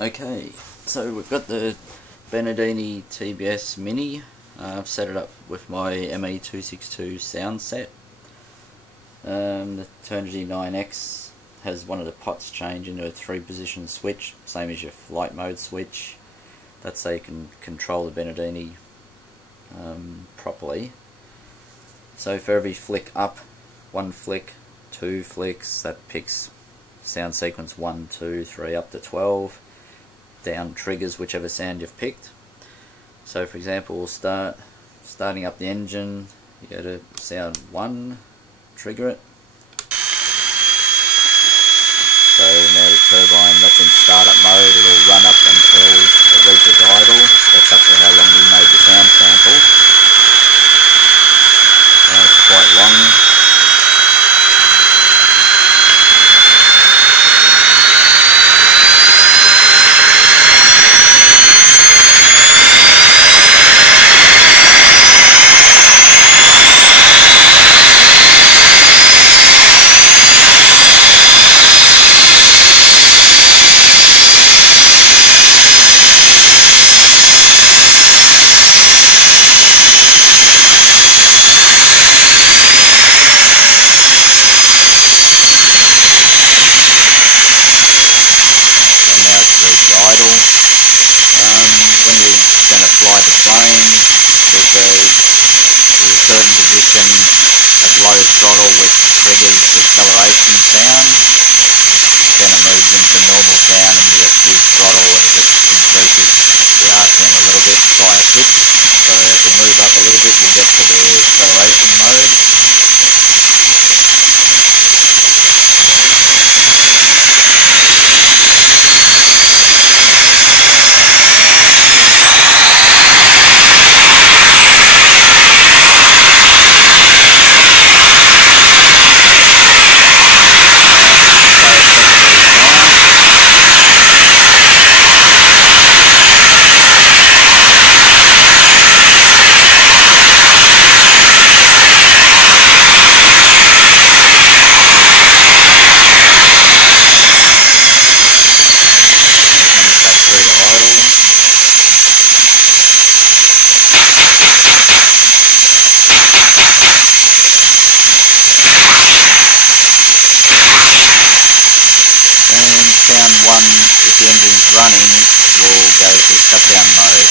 Okay, so we've got the Benedini TBS Mini. I've set it up with my Me-262 sound set. The Eternity 9X has one of the pots change into a 3-position switch, same as your flight mode switch. That's so you can control the Benedini properly. So for every flick up, 1 flick, 2 flicks, that picks sound sequence 1, 2, 3 up to 12. Down triggers whichever sound you've picked. So for example, we'll starting up the engine, you go to sound 1, trigger it. So now the turbine, that's in startup mode, it'll run up until it reaches idle. That's up to how long you made the sound sample. Now it's quite long. When you're going to fly the plane, there's a certain position at low throttle which triggers the acceleration sound. Then it moves into normal sound and you have to use throttle as it increases the RPM a little bit by a tip. So if we move up a little bit, we'll get to the acceleration mode. Sound 1, if the engine's running, will go to shutdown mode.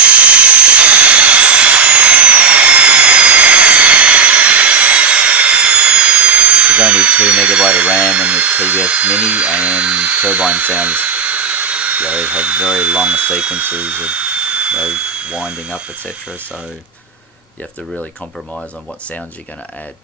There's only 2 MB of RAM in the TBS Mini, and turbine sounds, have very long sequences of winding up, etc. So you have to really compromise on what sounds you're going to add.